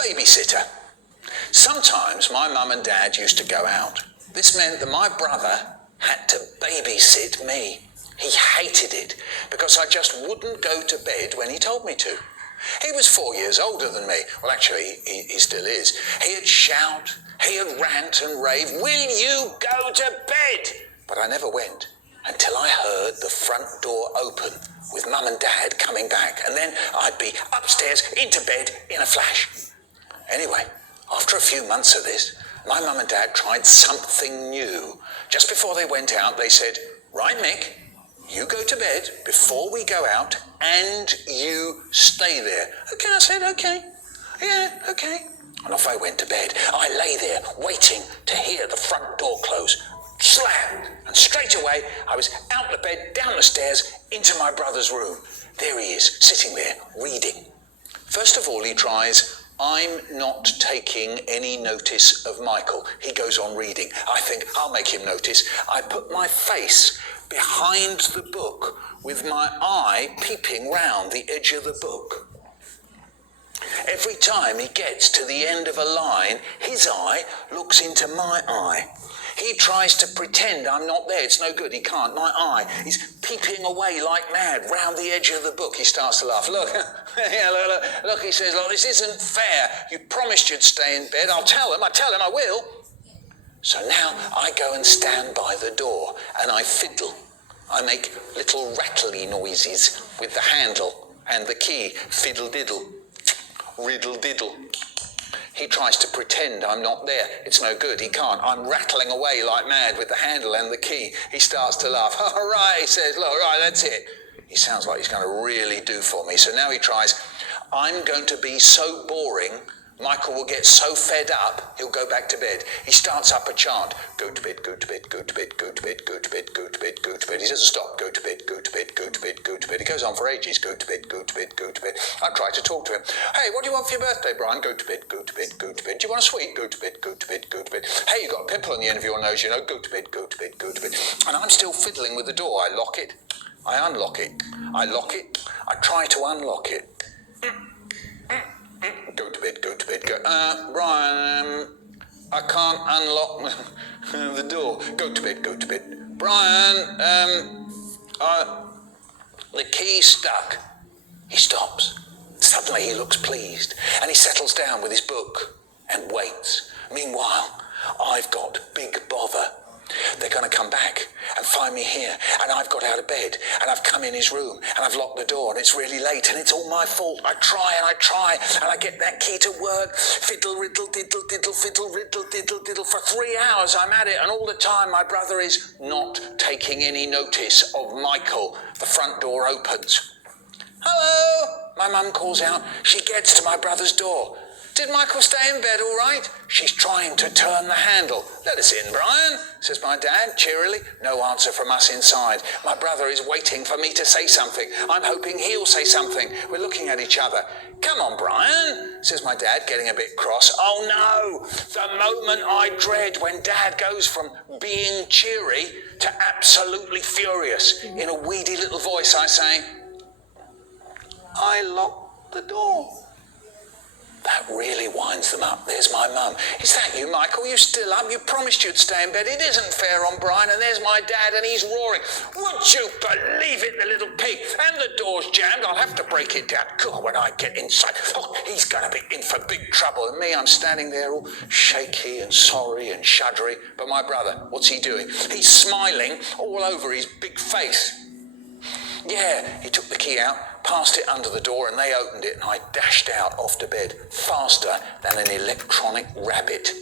Babysitter. Sometimes my mum and dad used to go out. This meant that my brother had to babysit me. He hated it because I just wouldn't go to bed when he told me to. He was 4 years older than me. Well, actually, he still is. He'd shout, he'd rant and rave, "Will you go to bed?" But I never went until I heard the front door open with Mum and Dad coming back, and then I'd be upstairs into bed in a flash. Anyway, after a few months of this, my Mum and Dad tried something new. Just before they went out, they said, "Right, Mick, you go to bed before we go out and you stay there." Okay, I said, okay. Yeah, okay. And off I went to bed. I lay there waiting to hear the front door close. Slam! And straight away, I was out the bed, down the stairs, into my brother's room. There he is, sitting there, reading. First of all, he tries, "I'm not taking any notice of Michael." He goes on reading. I think, I'll make him notice. I put my face behind the book with my eye peeping round the edge of the book. Every time he gets to the end of a line, his eye looks into my eye. He tries to pretend I'm not there. It's no good. He can't. My eye is peeping away like mad round the edge of the book. He starts to laugh. Look, look, he says, "Look, this isn't fair. You promised you'd stay in bed. I tell him I will." So now I go and stand by the door and I fiddle. I make little rattly noises with the handle and the key. Fiddle-diddle, riddle-diddle. He tries to pretend I'm not there. It's no good. He can't. I'm rattling away like mad with the handle and the key. He starts to laugh. "All right," he says. "Look, right, that's it." He sounds like he's going to really do for me. So now he tries, "I'm going to be so boring, Michael will get so fed up, he'll go back to bed." He starts up a chant. "Go to bed, go to bed, go to bed, go to bed, go to bed, go to bed, go to bed." He doesn't stop. "Go to bed, go to bed, go to bed, go to bed." He goes on for ages. "Go to bed, go to bed, go to bed." I try to talk to him. "Hey, what do you want for your birthday, Brian?" "Go to bed, go to bed, go to bed." "Do you want a sweet?" "Go to bed, go to bed, go to bed." "Hey, you got a pimple on the end of your nose, you know." "Go to bed, go to bed, go to bed." And I'm still fiddling with the door. I lock it. I unlock it. I lock it. I try to unlock it. "Go to bed, go to bed, go." Brian, I can't unlock the door." "Go to bed, go to bed." "Brian, the key's stuck." He stops. Suddenly he looks pleased and he settles down with his book and waits. Meanwhile, I've got big bother. They're going to come back and find me here, and I've got out of bed and I've come in his room and I've locked the door and it's really late and it's all my fault. I try and I get that key to work. Fiddle, riddle, diddle, diddle, fiddle, riddle, diddle, diddle. For 3 hours I'm at it, and all the time my brother is not taking any notice of Michael. The front door opens. "Hello," my mum calls out. She gets to my brother's door. "Did Michael stay in bed all right?" She's trying to turn the handle. "Let us in, Brian," says my dad cheerily. No answer from us inside. My brother is waiting for me to say something. I'm hoping he'll say something. We're looking at each other. "Come on, Brian," says my dad, getting a bit cross. Oh no, the moment I dread when Dad goes from being cheery to absolutely furious. In a weedy little voice I say, "I locked the door." That really winds them up. There's my mum. "Is that you, Michael? You still up? You promised you'd stay in bed. It isn't fair on Brian." And there's my dad, and he's roaring, "Would you believe it, the little pig? And the door's jammed. I'll have to break it down. God, when I get inside, he's going to be in for big trouble." And me, I'm standing there all shaky and sorry and shuddery. But my brother, what's he doing? He's smiling all over his big face. Yeah, he took the key out, passed it under the door, and they opened it, and I dashed out off to bed faster than an electronic rabbit.